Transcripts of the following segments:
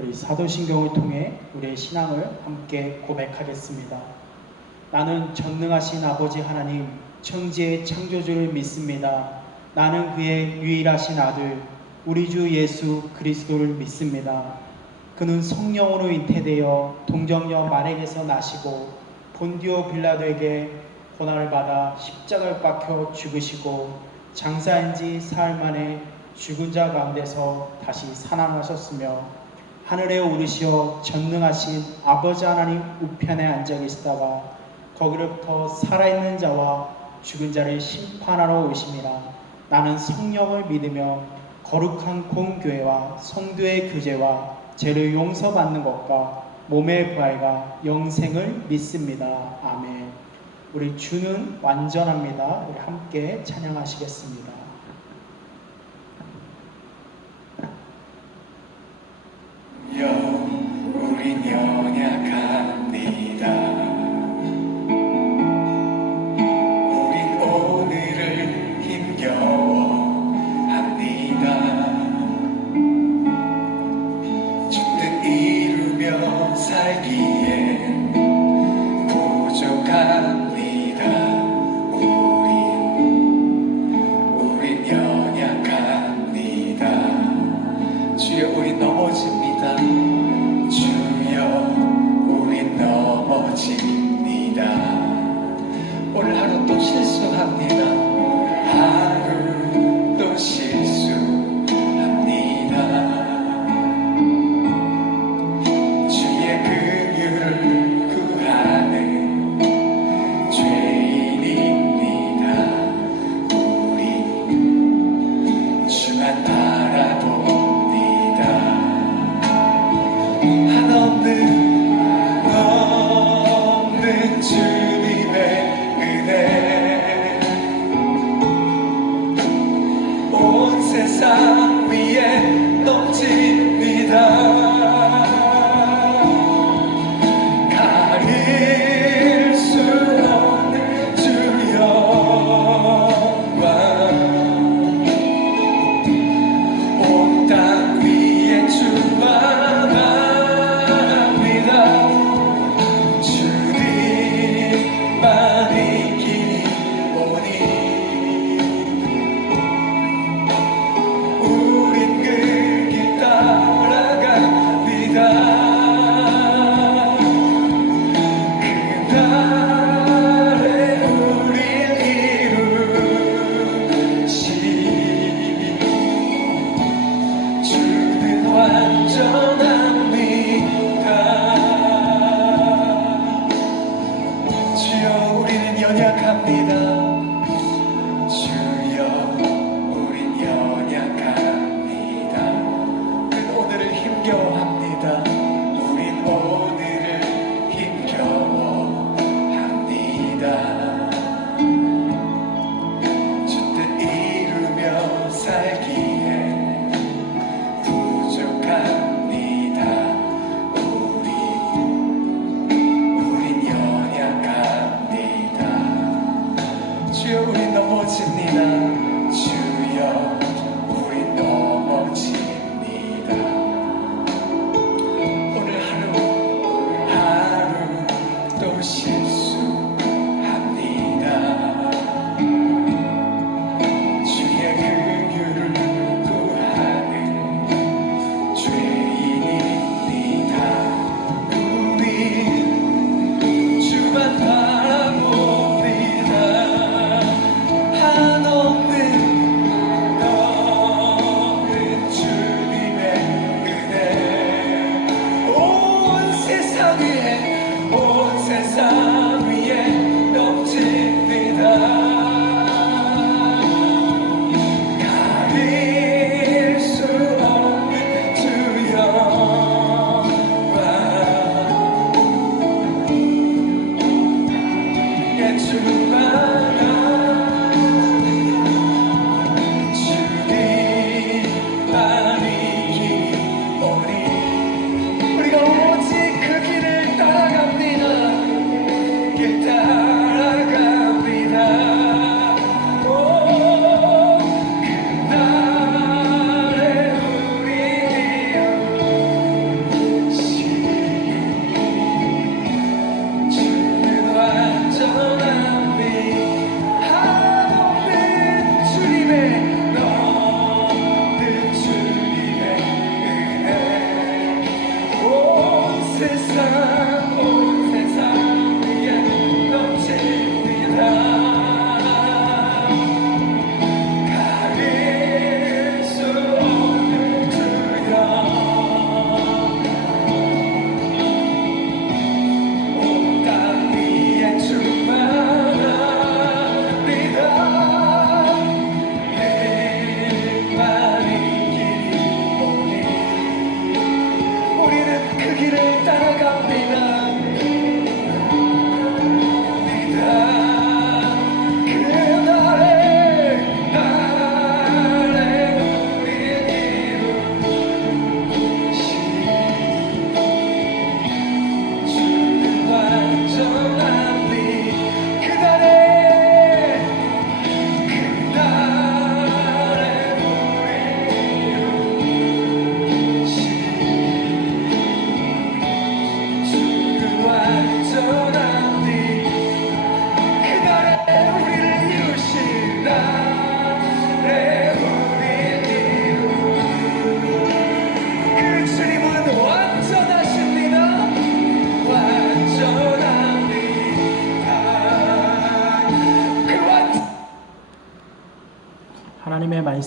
우리 사도신경을 통해 우리의 신앙을 함께 고백하겠습니다. 나는 전능하신 아버지 하나님, 천지의 창조주를 믿습니다. 나는 그의 유일하신 아들, 우리 주 예수 그리스도를 믿습니다. 그는 성령으로 잉태되어 동정녀 마리아에게서 나시고 본디오 빌라도에게 고난을 받아 십자가를 박혀 죽으시고 장사한 지 사흘 만에 죽은 자 가운데서 다시 살아나셨으며 하늘에 오르시어 전능하신 아버지 하나님 우편에 앉아 계시다가 거기로부터 살아있는 자와 죽은 자를 심판하러 오심이라. 나는 성령을 믿으며 거룩한 공교회와 성도의 교제와 죄를 용서받는 것과 몸의 부활과 영생을 믿습니다. 아멘. 우리 주는 완전합니다. 우리 함께 찬양하시겠습니다. 우린 연약합니다. 우린 오늘을 힘겨워합니다. 주 뜻 이루며 살기엔 부족합니다. 우린 연약합니다. 주여 우린 넘어집니다. 주여 우린 넘어집니다. 오늘 하루 또 실수합니다. 하루 또 실수합니다. 주의 긍휼을 구하는 죄인입니다. 우리 주만 바라봅니다. 한없는 주님의 은혜, 온 세상 위에 넘칩니다. 가릴 수 없는 주 영광, 온 땅 위에 충만합니다. 주님만이 길이 오니 우린 그 길 따라갑니다. 그날에 우릴 이루시 주는 완전합니다. 주여 우리는 연약합니다. 주여 우린 연약합니다. 우린 오늘을 힘겨워합니다. 우린 오늘을 힘겨워합니다. 주 뜻 이루며 살기에 부족합니다.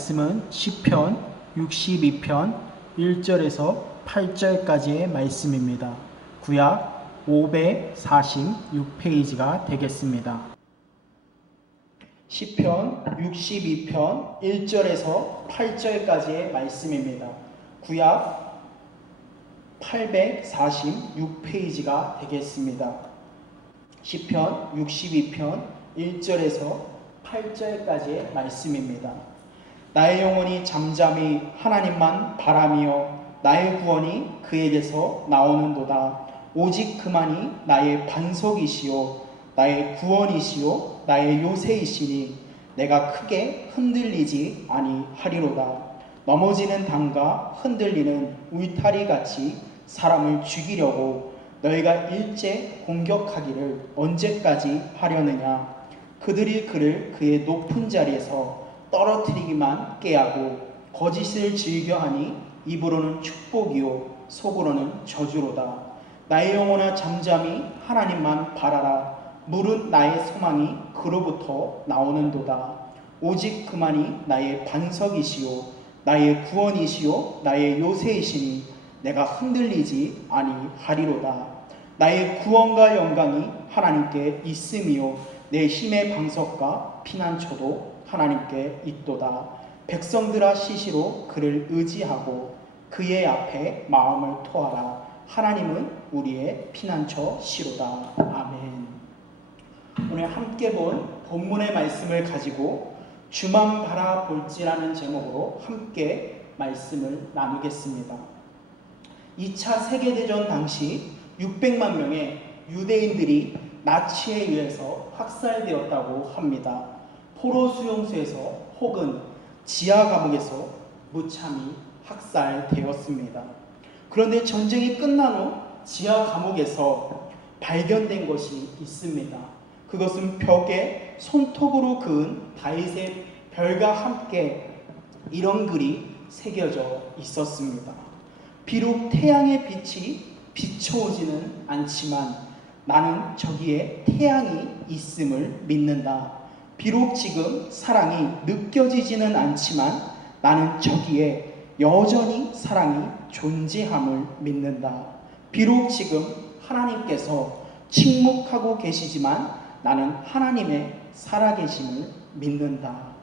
말씀은 시편 62편 1절에서 8절까지의 말씀입니다. 구약 546페이지가 되겠습니다. 시편 62편 1절에서 8절까지의 말씀입니다. 구약 846페이지가 되겠습니다. 시편 62편 1절에서 8절까지의 말씀입니다. 나의 영혼이 잠잠히 하나님만 바라며 나의 구원이 그에게서 나오는도다. 오직 그만이 나의 반석이시요 나의 구원이시요 나의 요새이시니 내가 크게 흔들리지 아니하리로다. 넘어지는 담과 흔들리는 울타리같이 사람을 죽이려고 너희가 일제 공격하기를 언제까지 하려느냐. 그들이 그를 그의 높은 자리에서 떨어뜨리기만 깨하고 거짓을 즐겨하니 입으로는 축복이요 속으로는 저주로다. 나의 영혼아 잠잠히 하나님만 바라라. 물은 나의 소망이 그로부터 나오는도다. 오직 그만이 나의 반석이시요 나의 구원이시요 나의 요새이시니 내가 흔들리지 아니하리로다. 나의 구원과 영광이 하나님께 있음이요 내 힘의 방석과 피난처도 하나님께 있도다. 백성들아 시시로 그를 의지하고 그의 앞에 마음을 토하라. 하나님은 우리의 피난처 시로다. 아멘. 오늘 함께 본 본문의 말씀을 가지고 주만 바라볼지라는 제목으로 함께 말씀을 나누겠습니다. 2차 세계대전 당시 600만 명의 유대인들이 나치에 의해서 학살되었다고 합니다. 포로 수용소에서 혹은 지하 감옥에서 무참히 학살되었습니다. 그런데 전쟁이 끝난 후 지하 감옥에서 발견된 것이 있습니다. 그것은 벽에 손톱으로 그은 다윗의 별과 함께 이런 글이 새겨져 있었습니다. 비록 태양의 빛이 비춰오지는 않지만 나는 저기에 태양이 있음을 믿는다. 비록 지금 사랑이 느껴지지는 않지만 나는 저기에 여전히 사랑이 존재함을 믿는다. 비록 지금 하나님께서 침묵하고 계시지만 나는 하나님의 살아계심을 믿는다.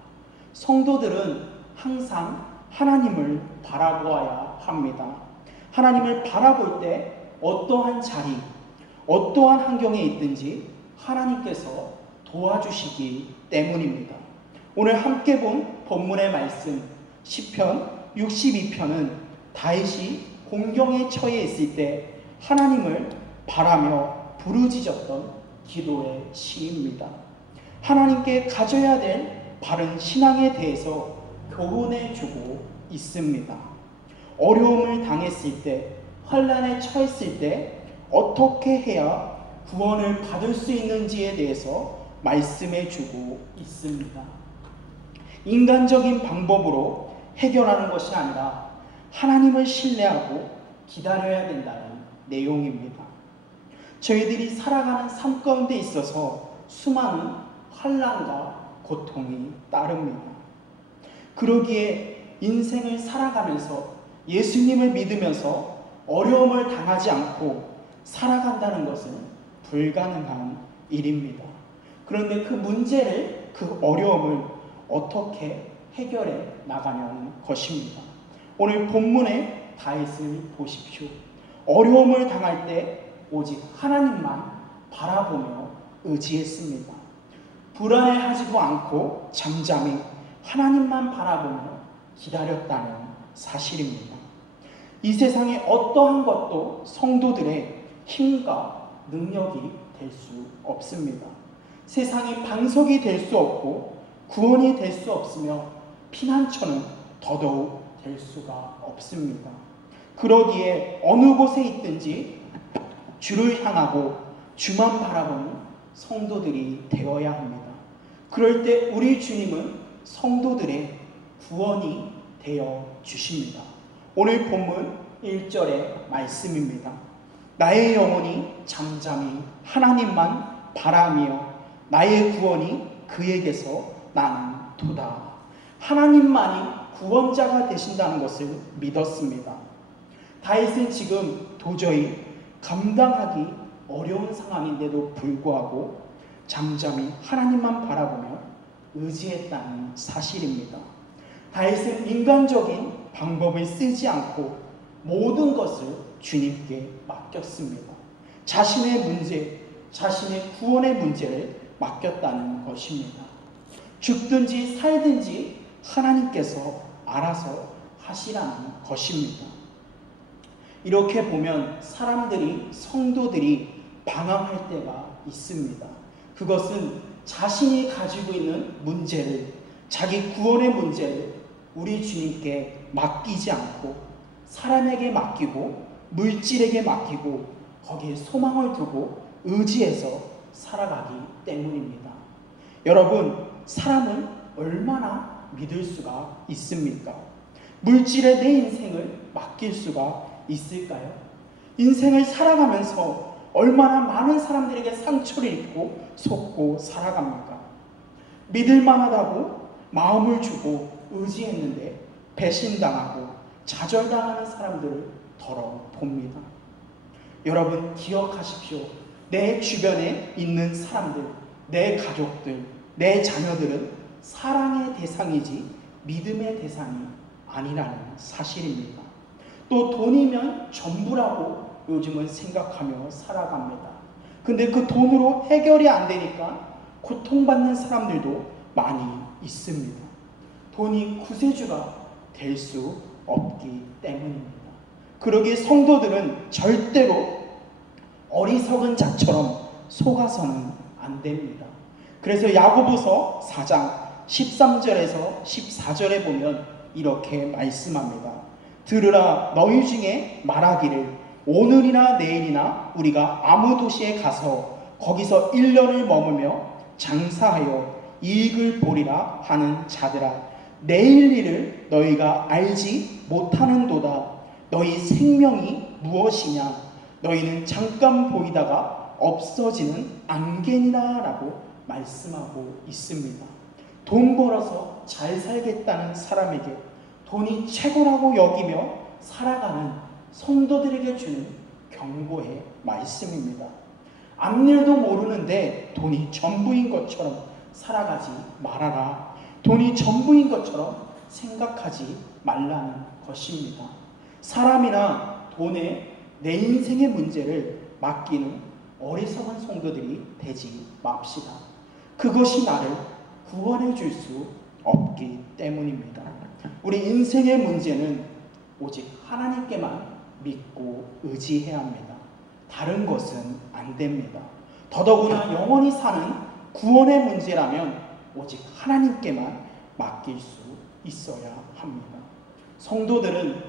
성도들은 항상 하나님을 바라보아야 합니다. 하나님을 바라볼 때 어떠한 자리, 어떠한 환경에 있든지 하나님께서 도와주시기 때문입니다. 오늘 함께 본 본문의 말씀 시편 62편은 다윗이 공경에 처해 있을 때 하나님을 바라며 부르짖었던 기도의 시입니다. 하나님께 가져야 될 바른 신앙에 대해서 교훈해 주고 있습니다. 어려움을 당했을 때, 환난에 처했을 때 어떻게 해야 구원을 받을 수 있는지에 대해서 말씀해 주고 있습니다. 인간적인 방법으로 해결하는 것이 아니라 하나님을 신뢰하고 기다려야 된다는 내용입니다. 저희들이 살아가는 삶 가운데 있어서 수많은 환난과 고통이 따릅니다. 그러기에 인생을 살아가면서 예수님을 믿으면서 어려움을 당하지 않고 살아간다는 것은 불가능한 일입니다. 그런데 그 문제를, 그 어려움을 어떻게 해결해 나가냐는 것입니다. 오늘 본문의 다윗을 보십시오. 어려움을 당할 때 오직 하나님만 바라보며 의지했습니다. 불안해하지도 않고 잠잠히 하나님만 바라보며 기다렸다는 사실입니다. 이 세상에 어떠한 것도 성도들의 힘과 능력이 될 수 없습니다. 세상이 반석이 될 수 없고 구원이 될 수 없으며 피난처는 더더욱 될 수가 없습니다. 그러기에 어느 곳에 있든지 주를 향하고 주만 바라보는 성도들이 되어야 합니다. 그럴 때 우리 주님은 성도들의 구원이 되어 주십니다. 오늘 본문 1절의 말씀입니다. 나의 영혼이 잠잠히 하나님만 바라며 나의 구원이 그에게서 나는도다. 하나님만이 구원자가 되신다는 것을 믿었습니다. 다윗은 지금 도저히 감당하기 어려운 상황인데도 불구하고 잠잠히 하나님만 바라보며 의지했다는 사실입니다. 다윗은 인간적인 방법을 쓰지 않고 모든 것을 주님께 맡겼습니다. 자신의 문제, 자신의 구원의 문제를 맡겼다는 것입니다. 죽든지 살든지 하나님께서 알아서 하시라는 것입니다. 이렇게 보면 사람들이, 성도들이 방황할 때가 있습니다. 그것은 자신이 가지고 있는 문제를, 자기 구원의 문제를 우리 주님께 맡기지 않고 사람에게 맡기고 물질에게 맡기고 거기에 소망을 두고 의지해서 살아가기 때문입니다. 여러분, 사람을 얼마나 믿을 수가 있습니까? 물질에 내 인생을 맡길 수가 있을까요? 인생을 살아가면서 얼마나 많은 사람들에게 상처를 입고 속고 살아갑니까? 믿을 만하다고 마음을 주고 의지했는데 배신당하고 좌절당하는 사람들을 덜어봅니다. 여러분, 기억하십시오. 내 주변에 있는 사람들, 내 가족들, 내 자녀들은 사랑의 대상이지 믿음의 대상이 아니라는 사실입니다. 또 돈이면 전부라고 요즘은 생각하며 살아갑니다. 근데 그 돈으로 해결이 안 되니까 고통받는 사람들도 많이 있습니다. 돈이 구세주가 될 수 없기 때문입니다. 그러기에 성도들은 절대로 어리석은 자처럼 속아서는 안 됩니다. 그래서 야고보서 4장 13절에서 14절에 보면 이렇게 말씀합니다. 들으라, 너희 중에 말하기를 오늘이나 내일이나 우리가 아무 도시에 가서 거기서 1년을 머물며 장사하여 이익을 보리라 하는 자들아, 내일 일을 너희가 알지 못하는도다. 너희 생명이 무엇이냐? 너희는 잠깐 보이다가 없어지는 안개니라 라고 말씀하고 있습니다. 돈 벌어서 잘 살겠다는 사람에게 돈이 최고라고 여기며 살아가는 성도들에게 주는 경고의 말씀입니다. 앞일도 모르는데 돈이 전부인 것처럼 살아가지 말아라. 돈이 전부인 것처럼 생각하지 말라는 것입니다. 사람이나 돈에 내 인생의 문제를 맡기는 어리석은 성도들이 되지 맙시다. 그것이 나를 구원해 줄 수 없기 때문입니다. 우리 인생의 문제는 오직 하나님께만 믿고 의지해야 합니다. 다른 것은 안 됩니다. 더더구나 영원히 사는 구원의 문제라면 오직 하나님께만 맡길 수 있어야 합니다. 성도들은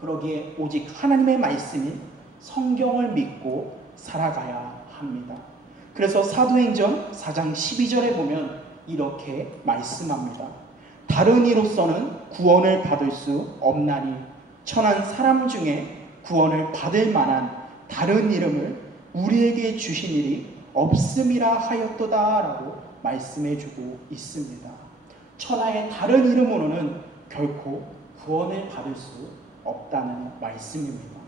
그러기에 오직 하나님의 말씀인 성경을 믿고 살아가야 합니다. 그래서 사도행전 4장 12절에 보면 이렇게 말씀합니다. 다른 이로서는 구원을 받을 수 없나니 천한 사람 중에 구원을 받을 만한 다른 이름을 우리에게 주신 일이 없음이라 하였도다 라고 말씀해주고 있습니다. 천하의 다른 이름으로는 결코 구원을 받을 수 없다는 말씀입니다.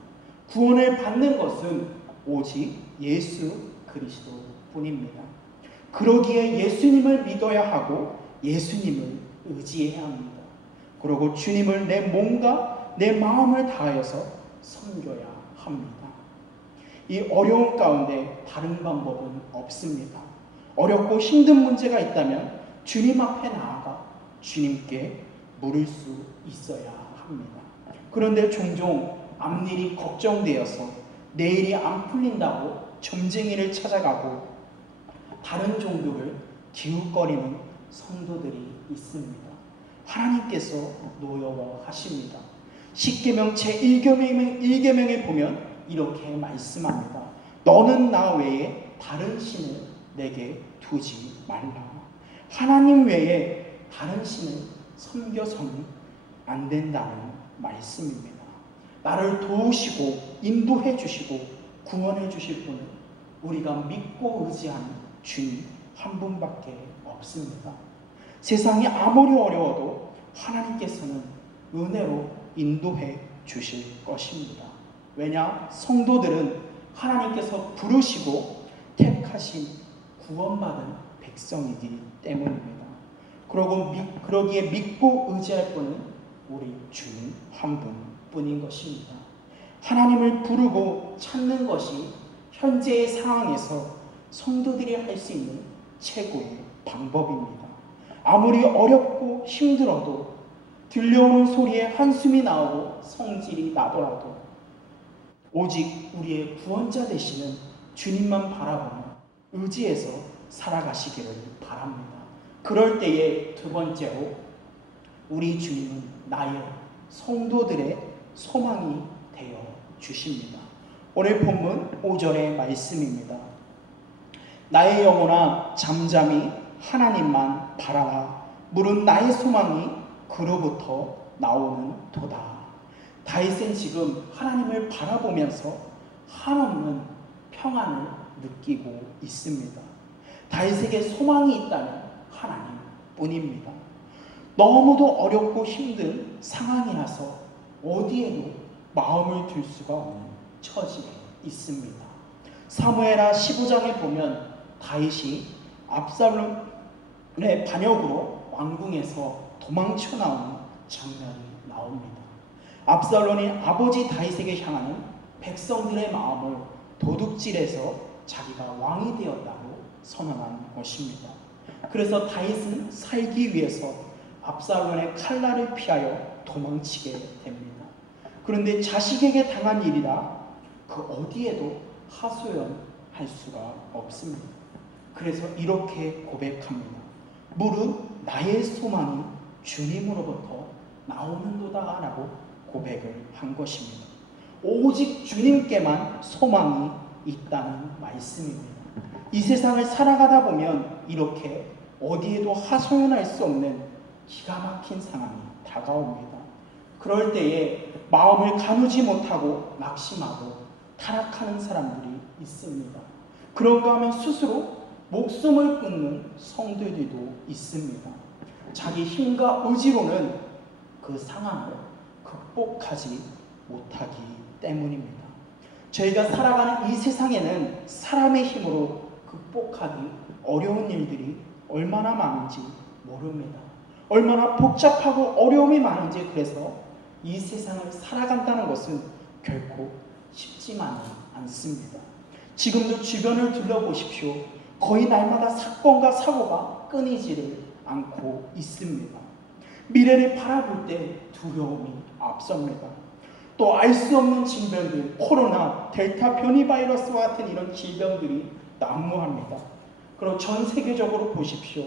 구원을 받는 것은 오직 예수 그리스도 뿐입니다. 그러기에 예수님을 믿어야 하고 예수님을 의지해야 합니다. 그리고 주님을 내 몸과 내 마음을 다하여서 섬겨야 합니다. 이 어려움 가운데 다른 방법은 없습니다. 어렵고 힘든 문제가 있다면 주님 앞에 나아가 주님께 물을 수 있어야 합니다. 그런데 종종 앞일이 걱정되어서 내일이 안 풀린다고 점쟁이를 찾아가고 다른 종교를 기웃거리는 성도들이 있습니다. 하나님께서 노여워하십니다. 십계명 제1계명에 보면 이렇게 말씀합니다. 너는 나 외에 다른 신을 내게 두지 말라. 하나님 외에 다른 신을 섬겨서는 안 된다는 말씀입니다. 나를 도우시고 인도해 주시고 구원해 주실 분은 우리가 믿고 의지하는 주님 한 분밖에 없습니다. 세상이 아무리 어려워도 하나님께서는 은혜로 인도해 주실 것입니다. 왜냐? 성도들은 하나님께서 부르시고 택하신 구원받은 백성이기 때문입니다. 그러기에 믿고 의지할 분은 우리 주님 한 분뿐인 것입니다. 하나님을 부르고 찾는 것이 현재의 상황에서 성도들이 할 수 있는 최고의 방법입니다. 아무리 어렵고 힘들어도 들려오는 소리에 한숨이 나오고 성질이 나더라도 오직 우리의 구원자 되시는 주님만 바라보며 의지해서 살아가시기를 바랍니다. 그럴 때에 두 번째로 우리 주님은 나의 성도들의 소망이 되어 주십니다. 오늘 본문 5절의 말씀입니다. 나의 영혼아 잠잠히 하나님만 바라라. 물은 나의 소망이 그로부터 나오는 도다. 다윗은 지금 하나님을 바라보면서 한없는 평안을 느끼고 있습니다. 다윗에게 소망이 있다면 하나님뿐입니다. 너무도 어렵고 힘든 상황이라서 어디에도 마음을 둘 수가 없는 처지에 있습니다. 사무엘하 15장에 보면 다윗이 압살롬의 반역으로 왕궁에서 도망쳐 나오는 장면이 나옵니다. 압살롬이 아버지 다윗에게 향하는 백성들의 마음을 도둑질해서 자기가 왕이 되었다고 선언한 것입니다. 그래서 다윗은 살기 위해서 압살롬의 칼날을 피하여 도망치게 됩니다. 그런데 자식에게 당한 일이라 그 어디에도 하소연할 수가 없습니다. 그래서 이렇게 고백합니다. 물은 나의 소망이 주님으로부터 나오는도다 라고 고백을 한 것입니다. 오직 주님께만 소망이 있다는 말씀입니다. 이 세상을 살아가다 보면 이렇게 어디에도 하소연할 수 없는 기가 막힌 상황이 다가옵니다. 그럴 때에 마음을 가누지 못하고 낙심하고 타락하는 사람들이 있습니다. 그런가 하면 스스로 목숨을 끊는 성도들도 있습니다. 자기 힘과 의지로는 그 상황을 극복하지 못하기 때문입니다. 저희가 살아가는 이 세상에는 사람의 힘으로 극복하기 어려운 일들이 얼마나 많은지 모릅니다. 얼마나 복잡하고 어려움이 많은지. 그래서 이 세상을 살아간다는 것은 결코 쉽지만은 않습니다. 지금도 주변을 둘러보십시오. 거의 날마다 사건과 사고가 끊이지를 않고 있습니다. 미래를 바라볼 때 두려움이 앞섭니다. 또 알 수 없는 질병들, 코로나, 델타 변이 바이러스와 같은 이런 질병들이 난무합니다. 그리고 전 세계적으로 보십시오.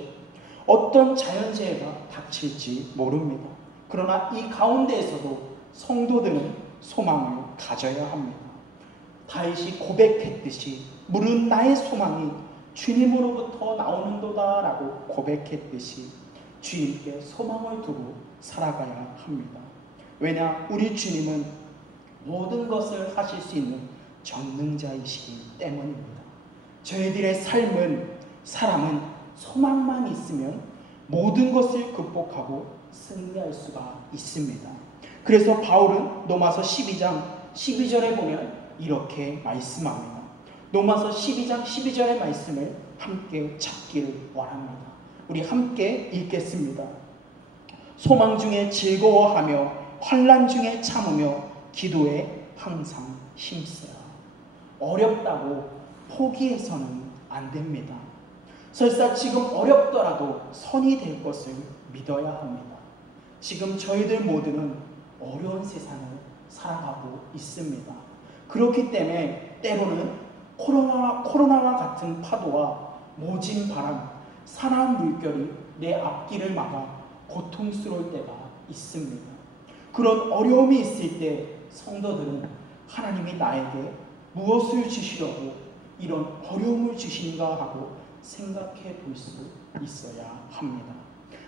어떤 자연재해가 닥칠지 모릅니다. 그러나 이 가운데에서도 성도들은 소망을 가져야 합니다. 다윗이 고백했듯이 물은 나의 소망이 주님으로부터 나오는도다 라고 고백했듯이 주님께 소망을 두고 살아가야 합니다. 왜냐? 우리 주님은 모든 것을 하실 수 있는 전능자이시기 때문입니다. 저희들의 사람은 소망만 있으면 모든 것을 극복하고 승리할 수가 있습니다. 그래서 바울은 로마서 12장 12절에 보면 이렇게 말씀합니다. 로마서 12장 12절의 말씀을 함께 찾기를 원합니다. 우리 함께 읽겠습니다. 소망 중에 즐거워하며 환난 중에 참으며 기도에 항상 힘쓰라. 어렵다고 포기해서는 안 됩니다. 설사 지금 어렵더라도 선이 될 것을 믿어야 합니다. 지금 저희들 모두는 어려운 세상을 살아가고 있습니다. 그렇기 때문에 때로는 코로나와 같은 파도와 모진 바람, 사나운 물결이 내 앞길을 막아 고통스러울 때가 있습니다. 그런 어려움이 있을 때 성도들은 하나님이 나에게 무엇을 주시려고 이런 어려움을 주시는가 하고 생각해 볼 수 있어야 합니다.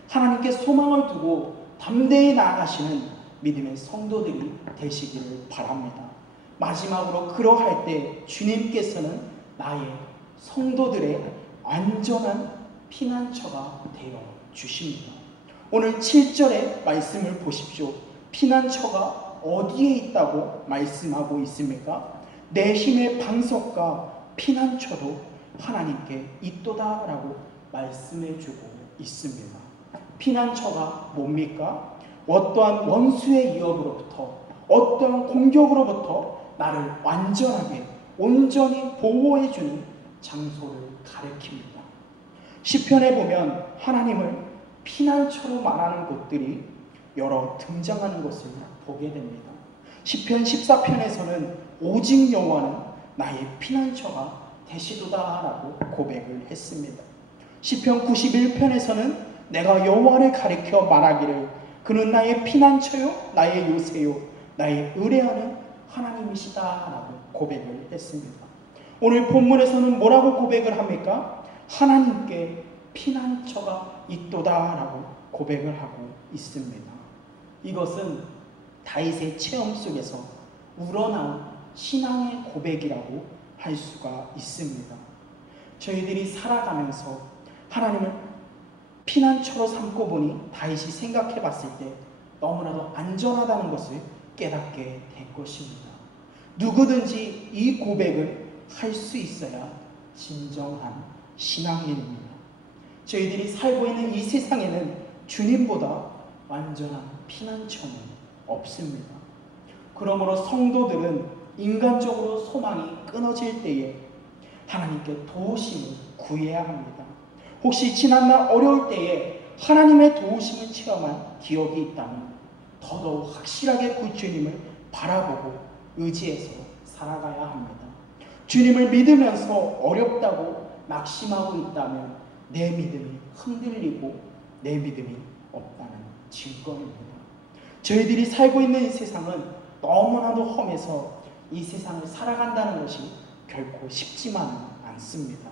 하나님께 소망을 두고 담대히 나아가시는 믿음의 성도들이 되시기를 바랍니다. 마지막으로 그러할 때 주님께서는 나의 성도들의 안전한 피난처가 되어 주십니다. 오늘 7절의 말씀을 보십시오. 피난처가 어디에 있다고 말씀하고 있습니까? 내 힘의 방석과 피난처도 하나님께 있도다라고 말씀해주고 있습니다. 피난처가 뭡니까? 어떠한 원수의 위협으로부터, 어떠한 공격으로부터 나를 완전하게 온전히 보호해주는 장소를 가리킵니다. 시편에 보면 하나님을 피난처로 말하는 곳들이 여러 등장하는 것을 보게 됩니다. 시편 14편에서는 오직 여호와는 나의 피난처가 되시도다라고 고백을 했습니다. 시편 91편에서는 내가 여호와를 가리켜 말하기를 그는 나의 피난처요 나의 요새요 나의 의뢰하는 하나님이시다라고 고백을 했습니다. 오늘 본문에서는 뭐라고 고백을 합니까? 하나님께 피난처가 있도다라고 고백을 하고 있습니다. 이것은 다윗의 체험 속에서 우러나온 신앙의 고백이라고 할 수가 있습니다. 저희들이 살아가면서 하나님을 피난처로 삼고 보니 다윗이 생각해 봤을 때 너무나도 안전하다는 것을 깨닫게 될 것입니다. 누구든지 이 고백을 할 수 있어야 진정한 신앙인입니다. 저희들이 살고 있는 이 세상에는 주님보다 완전한 피난처는 없습니다. 그러므로 성도들은 인간적으로 소망이 끊어질 때에 하나님께 도우심을 구해야 합니다. 혹시 지난날 어려울 때에 하나님의 도우심을 체험한 기억이 있다면 더더욱 확실하게 그 주님을 바라보고 의지해서 살아가야 합니다. 주님을 믿으면서 어렵다고 낙심하고 있다면 내 믿음이 흔들리고 내 믿음이 없다는 증거입니다. 저희들이 살고 있는 이 세상은 너무나도 험해서 이 세상을 살아간다는 것이 결코 쉽지만은 않습니다.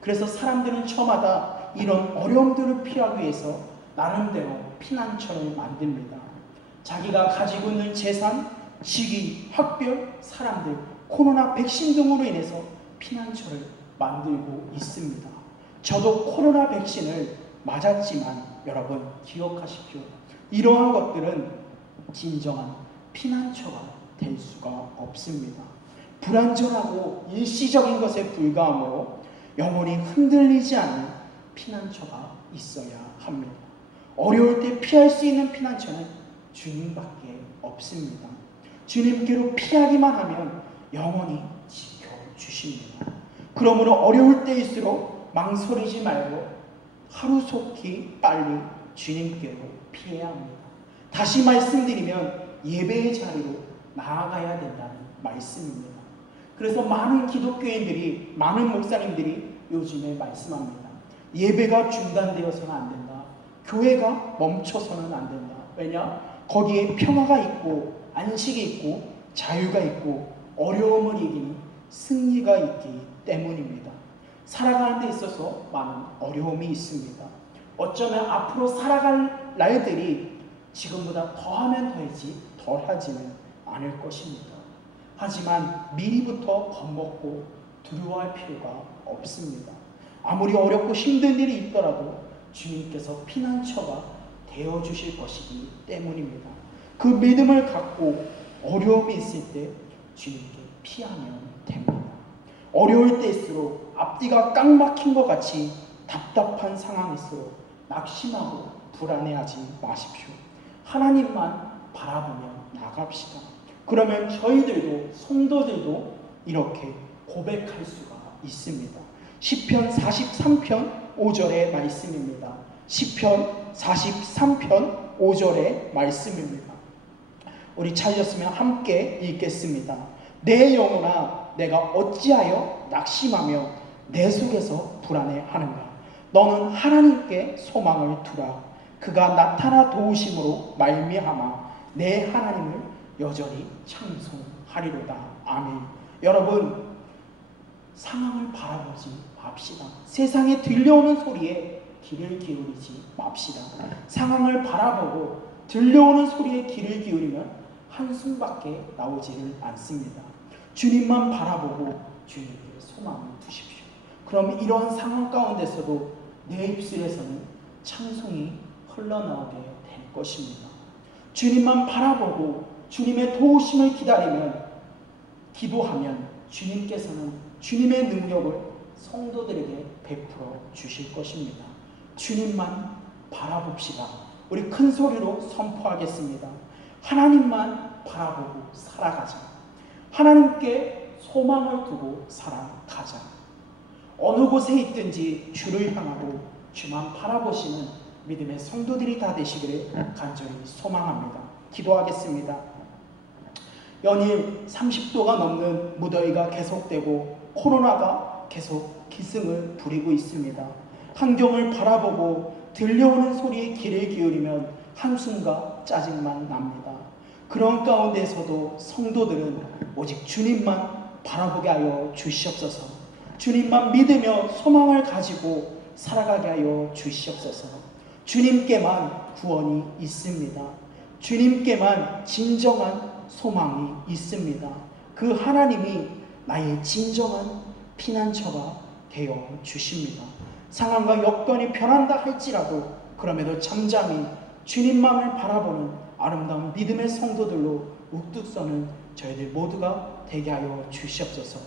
그래서 사람들은 저마다 이런 어려움들을 피하기 위해서 나름대로 피난처를 만듭니다. 자기가 가지고 있는 재산, 직위, 학별, 사람들, 코로나 백신 등으로 인해서 피난처를 만들고 있습니다. 저도 코로나 백신을 맞았지만 여러분 기억하십시오. 이러한 것들은 진정한 피난처가 될 수가 없습니다. 불완전하고 일시적인 것에 불과하므로 영원히 흔들리지 않는 피난처가 있어야 합니다. 어려울 때 피할 수 있는 피난처는 주님밖에 없습니다. 주님께로 피하기만 하면 영원히 지켜주십니다. 그러므로 어려울 때일수록 망설이지 말고 하루속히 빨리 주님께로 피해야 합니다. 다시 말씀드리면 예배의 자리로 나아가야 된다는 말씀입니다. 그래서 많은 기독교인들이, 많은 목사님들이 요즘에 말씀합니다. 예배가 중단되어서는 안 된다. 교회가 멈춰서는 안 된다. 왜냐? 거기에 평화가 있고 안식이 있고 자유가 있고 어려움을 이기는 승리가 있기 때문입니다. 살아가는 데 있어서 많은 어려움이 있습니다. 어쩌면 앞으로 살아갈 날들이 지금보다 더하면 더하지 덜하지는 않을 것입니다. 하지만 미리부터 겁먹고 두려워할 필요가 없습니다. 아무리 어렵고 힘든 일이 있더라도 주님께서 피난처가 되어주실 것이기 때문입니다. 그 믿음을 갖고 어려움이 있을 때 주님께 피하면 됩니다. 어려울 때일수록 앞뒤가 꽉 막힌 것 같이 답답한 상황일수록 낙심하고 불안해하지 마십시오. 하나님만 바라보며 나갑시다. 그러면 저희들도 성도들도 이렇게 고백할 수가 있습니다. 시편 43편 5절의 말씀입니다. 시편 43편 5절의 말씀입니다. 우리 찾으셨으면 함께 읽겠습니다. 내 영혼아 내가 어찌하여 낙심하며 내 속에서 불안해하는가. 너는 하나님께 소망을 두라. 그가 나타나 도우심으로 말미암아 내 하나님을 여전히 찬송하리로다. 아멘. 여러분, 상황을 바라보지 맙시다. 세상에 들려오는 소리에 귀를 기울이지 맙시다. 상황을 바라보고 들려오는 소리에 귀를 기울이면 한숨밖에 나오지를 않습니다. 주님만 바라보고 주님께 소망을 두십시오. 그럼 이러한 상황 가운데서도 내 입술에서는 찬송이 흘러나오게 될 것입니다. 주님만 바라보고 주님의 도우심을 기다리면, 기도하면 주님께서는 주님의 능력을 성도들에게 베풀어 주실 것입니다. 주님만 바라봅시다. 우리 큰 소리로 선포하겠습니다. 하나님만 바라보고 살아가자. 하나님께 소망을 두고 살아가자. 어느 곳에 있든지 주를 향하고 주만 바라보시는 믿음의 성도들이 다 되시기를 간절히 소망합니다. 기도하겠습니다. 연일 30도가 넘는 무더위가 계속되고 코로나가 계속 기승을 부리고 있습니다. 환경을 바라보고 들려오는 소리에 귀를 기울이면 한숨과 짜증만 납니다. 그런 가운데서도 성도들은 오직 주님만 바라보게 하여 주시옵소서. 주님만 믿으며 소망을 가지고 살아가게 하여 주시옵소서. 주님께만 구원이 있습니다. 주님께만 진정한 소망이 있습니다. 그 하나님이 나의 진정한 피난처가 되어 주십니다. 상황과 여건이 변한다 할지라도 그럼에도 잠잠히 주님만을 바라보는 아름다운 믿음의 성도들로 우뚝 서는 저희들 모두가 되게 하여 주시옵소서.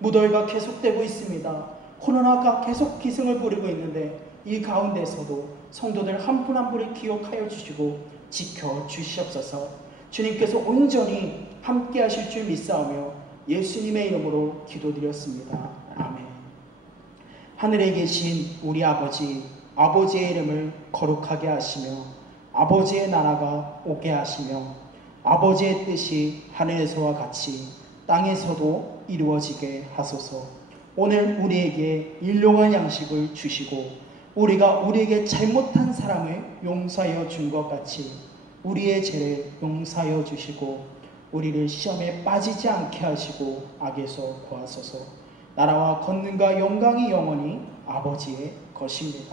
무더위가 계속되고 있습니다. 코로나가 계속 기승을 부리고 있는데 이 가운데서도 성도들 한 분 한 분을 기억하여 주시고 지켜 주시옵소서. 주님께서 온전히 함께 하실 줄 믿사오며 예수님의 이름으로 기도드렸습니다. 아멘. 하늘에 계신 우리 아버지, 아버지의 이름을 거룩하게 하시며 아버지의 나라가 오게 하시며 아버지의 뜻이 하늘에서와 같이 땅에서도 이루어지게 하소서. 오늘 우리에게 일용할 양식을 주시고 우리가 우리에게 잘못한 사람을 용서하여 준 것 같이 우리의 죄를 용서하여 주시고 우리를 시험에 빠지지 않게 하시고 악에서 구하소서. 나라와 권능과 영광이 영원히 아버지의 것입니다.